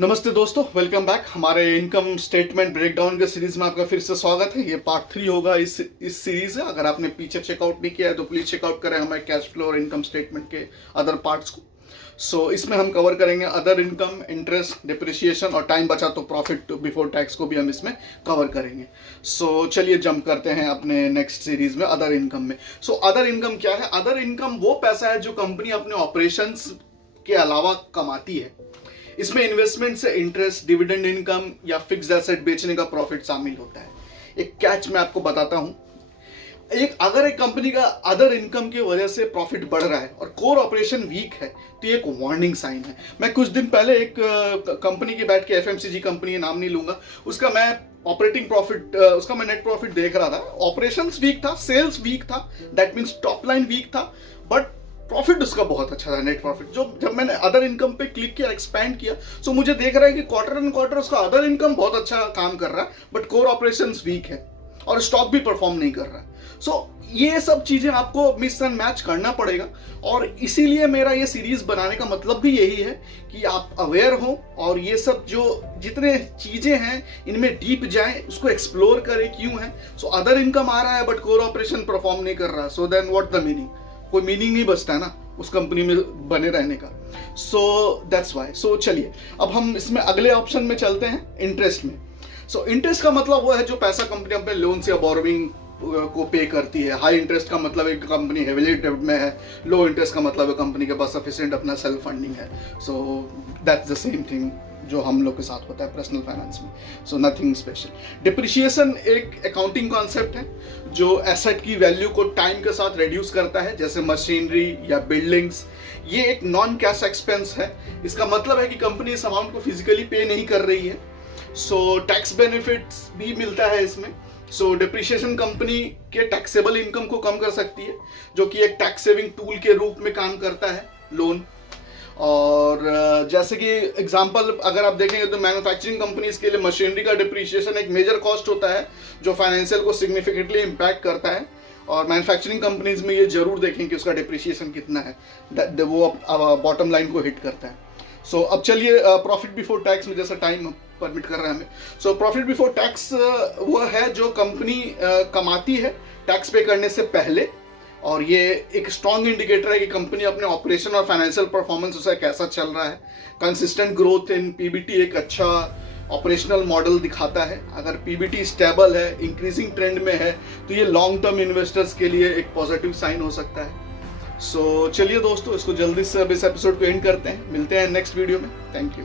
नमस्ते दोस्तों, welcome back. हमारे इनकम स्टेटमेंट ब्रेकडाउन के सीरीज में आपका फिर से स्वागत है। ये पार्ट 3 होगा इस सीरीज है। अगर आपने पीछे चेकआउट नहीं किया है तो प्लीज चेकआउट करें हमारे कैश फ्लो और इनकम स्टेटमेंट के अदर पार्ट्स को। इसमें हम कवर करेंगे अदर इनकम, इंटरेस्ट, डिप्रिसिएशन और टाइम बचा तो प्रॉफिट बिफोर टैक्स को भी हम इसमें कवर करेंगे। चलिए जंप करते हैं अपने नेक्स्ट सीरीज में अदर इनकम में। अदर इनकम क्या है? अदर इनकम वो पैसा है जो कंपनी अपने ऑपरेशंस के अलावा कमाती है। इसमें इन्वेस्टमेंट से इंटरेस्ट, डिविडेंड इनकम या फिक्स्ड एसेट बेचने का प्रॉफिट शामिल होता है। एक कैच मैं आपको बताता हूं। अगर एक कंपनी का अदर इनकम की वजह से प्रॉफिट बढ़ रहा है और कोर ऑपरेशन वीक है तो ये एक वार्निंग साइन है। मैं कुछ दिन पहले एक कंपनी की बैठ के, एफएमसीजी कंपनी है, नाम नहीं लूंगा, उसका मैं ऑपरेटिंग प्रॉफिट, उसका मैं नेट प्रॉफिट देख रहा था। ऑपरेशंस वीक था, सेल्स वीक था, that means top line weak था, बट प्रॉफिट उसका बहुत अच्छा था, नेट प्रॉफिट। जब मैंने अदर इनकम पे क्लिक किया, एक्सपैंड किया, सो मुझे देख रहा है कि क्वार्टर एंड क्वार्टर उसका अदर इनकम बहुत अच्छा काम कर रहा है, बट कोर ऑपरेशंस वीक है और स्टॉक भी परफॉर्म नहीं कर रहा है। ये सब चीजें आपको मिक्स एंड मैच करना पड़ेगा और इसीलिए मेरा ये सीरीज बनाने का मतलब भी यही है कि आप अवेयर हो और ये सब जो जितने चीजें हैं इनमें डीप जाएं, उसको एक्सप्लोर करें क्यों है। अदर इनकम आ रहा है बट कोर ऑपरेशन परफॉर्म नहीं कर रहा, so then what the meaning? कोई मीनिंग नहीं बचता है ना उस कंपनी में बने रहने का। That's why. चलिए अब हम इसमें अगले ऑप्शन में चलते हैं, इंटरेस्ट में। इंटरेस्ट का मतलब वो है जो पैसा कंपनी अपने लोन या बोरोविंग को पे करती है। हाई इंटरेस्ट का मतलब एक कंपनी हेविली डेब्ट में है, लो इंटरेस्ट का मतलब है कंपनी के पास सफिशिएंट अपना सेल्फ फंडिंग है। दैट्स द सेम थिंग जो हम लोग के साथ होता है पर्सनल फाइनेंस में। Nothing special. डिप्रिसिएशन एक अकाउंटिंग कॉन्सेप्ट है जो एसेट की वैल्यू को टाइम के साथ रिड्यूस करता है, जैसे मशीनरी या बिल्डिंग्स। ये एक नॉन कैश एक्सपेंस है। इसका मतलब है कि कंपनी इस अमाउंट को फिजिकली पे नहीं कर रही है। टैक्स बेनिफिट्स भी मिलता है इसमें। डिप्रिसिएशन कंपनी के टैक्सेबल इनकम को कम कर सकती है, जो कि एक टैक्स सेविंग टूल के रूप में काम करता है लोन। और जैसे कि एग्जांपल अगर आप देखेंगे तो मैन्युफैक्चरिंग कंपनीज के लिए मशीनरी का डिप्रिसिएशन एक मेजर कॉस्ट होता है जो फाइनेंशियल को सिग्निफिकेंटली इम्पैक्ट करता है। और मैन्युफैक्चरिंग कंपनीज में ये जरूर देखें कि उसका डिप्रिसिएशन कितना है, वो बॉटम लाइन को हिट करता है। अब चलिए प्रॉफिट बिफोर टैक्स में, जैसा टाइम परमिट कर रहा है हमें। प्रॉफिट बिफोर टैक्स वो है जो कंपनी कमाती है टैक्स पे करने से पहले, और ये एक स्ट्रॉन्ग इंडिकेटर है कि कंपनी अपने ऑपरेशन और फाइनेंशियल परफॉर्मेंस उसे कैसा चल रहा है। कंसिस्टेंट ग्रोथ इन पीबीटी एक अच्छा ऑपरेशनल मॉडल दिखाता है। अगर पीबीटी स्टेबल है, इंक्रीजिंग ट्रेंड में है, तो ये लॉन्ग टर्म इन्वेस्टर्स के लिए एक पॉजिटिव साइन हो सकता है। चलिए दोस्तों, इसको जल्दी से अब इस एपिसोड को एंड करते हैं। मिलते हैं नेक्स्ट वीडियो में। Thank you.